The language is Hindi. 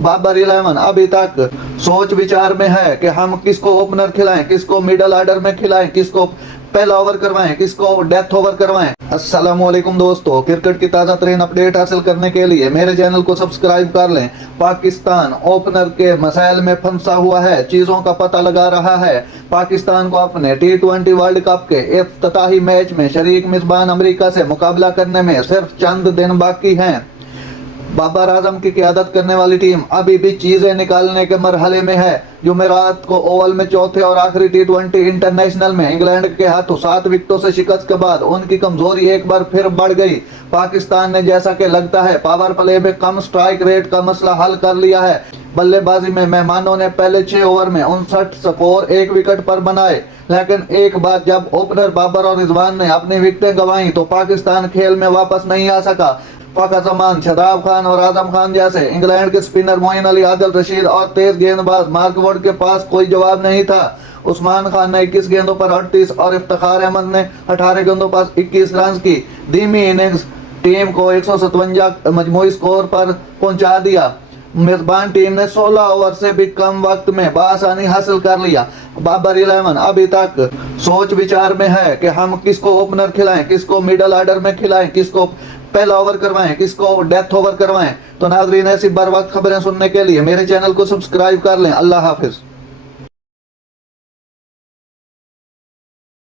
बाबर इलेवन अभी तक सोच विचार में है कि हम किसको ओपनर खिलाएं, किसको मिडल ऑर्डर में खिलाएं, किसको पहला ओवर करवाएं, किसको डेथ ओवर करवाएं। अस्सलाम वालेकुम दोस्तों, क्रिकेट की ताज़ा तरीन अपडेट हासिल करने के लिए मेरे चैनल को सब्सक्राइब कर लें। पाकिस्तान ओपनर के मसाइल में फंसा हुआ है, चीज़ों का पता लगा रहा है। पाकिस्तान को अपने T20 वर्ल्ड कप के इफ्तिताही मैच में शरीक मेजबान अमेरिका से मुकाबला करने में सिर्फ चंद दिन बाकी हैं। बाबर आजम की क़यादत करने वाली टीम अभी भी चीजें निकालने के मरहले में है। जुमेरात को ओवल में चौथे और आखिरी T20 इंटरनेशनल में इंग्लैंड के हाथों 7 विकेटों से शिकस्त के बाद उनकी कमजोरी एक बार फिर बढ़ गई। पाकिस्तान ने जैसा कि लगता है पावर प्ले में कम स्ट्राइक रेट का मसला हल कर लिया है। बल्लेबाजी में मेहमानों ने पहले 6 ओवर में 59 स्कोर 1 विकेट पर बनाए, लेकिन एक बार जब ओपनर बाबर और रिजवान ने अपनी विकेटें गंवाई तो पाकिस्तान खेल में वापस नहीं आ सका। फ़खर जमान, शादाब खान और आजम खान जैसे इंग्लैंड के स्पिनर मोइन अली, आदिल रशीद और तेज गेंदबाज मार्क वुड के पास कोई जवाब नहीं था। उस्मान खान ने 21 गेंदों पर 38 और इफ्तिखार अहमद ने 18 गेंदों पर 21 रन की धीमी इनिंग्स टीम को 157 मजमूई स्कोर पर पहुंचा दिया। मेजबान टीम ने 16 ओवर से भी कम वक्त में बआसानी हासिल कर लिया। बाबर इलेवन अभी तक सोच विचार में है कि हम किसको ओपनर खिलाएं, किसको मिडल ऑर्डर में खिलाएं, किसको पहला ओवर करवाएं, किसको डेथ ओवर करवाएं। तो नाज़रीन, ऐसी बर वक्त खबरें सुनने के लिए मेरे चैनल को सब्सक्राइब कर लें। अल्लाह हाफिज।